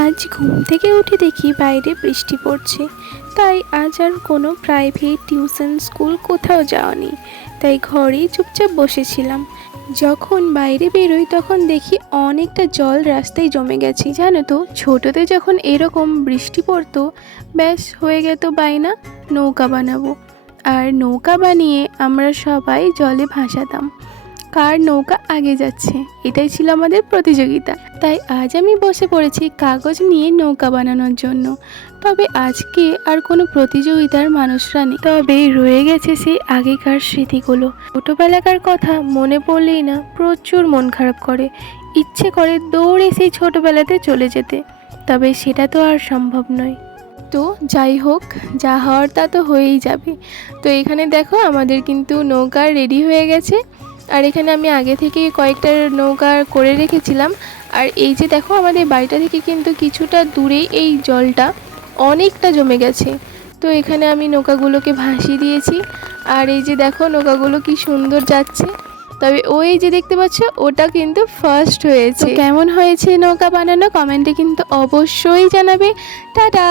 আজ ঘুম থেকে উঠে দেখি বাইরে বৃষ্টি পড়ছে। তাই আজ আর কোনো প্রাইভেট টিউশন স্কুল কোথাও যাওয়া নেই, তাই ঘরেই চুপচাপ বসেছিলাম। যখন বাইরে বেরোই তখন দেখি অনেকটা জল রাস্তায় জমে গেছে। জানো তো, ছোটোতে যখন এরকম বৃষ্টি পড়তো, ব্যাস হয়ে যেত বায়না নৌকা বানাবো। আর নৌকা বানিয়ে আমরা সবাই জলে ভাসাতাম, কার নৌকা আগে যাচ্ছে, এটাই ছিল আমাদের প্রতিযোগিতা। তাই আজ আমি বসে পড়েছি কাগজ নিয়ে নৌকা বানানোর জন্য। তবে আজকে আর কোনো প্রতিযোগিতার মানুষরা নেই, তবে রয়ে গেছে সেই আগেকার স্মৃতিগুলো। ছোটোবেলাকার কথা মনে পড়লেই না প্রচুর মন খারাপ করে, ইচ্ছে করে দৌড়ে সেই ছোটোবেলাতে চলে যেতে, তবে সেটা তো আর সম্ভব নয়। তো যাই হোক, যা হওয়ার তা তো হয়েই যাবে। তো এখানে দেখো আমাদের কিন্তু নৌকা রেডি হয়ে গেছে। আর এখানে আমি আগে থেকে কয়েকটা নৌকা করে রেখেছিলাম। আর এই যে দেখো, আমাদের বাড়িটা থেকে কিন্তু কিছুটা দূরেই এই জলটা অনেকটা জমে গেছে। তো এখানে আমি নৌকাগুলোকে ভাসিয়ে দিয়েছি। আর এই যে দেখো নৌকাগুলো কি সুন্দর যাচ্ছে। তবে ওই যে দেখতে পাচ্ছ, ওটা কিন্তু ফার্স্ট হয়েছে। কেমন হয়েছে নৌকা বানানো কমেন্টে কিন্তু অবশ্যই জানাবে। টাটা।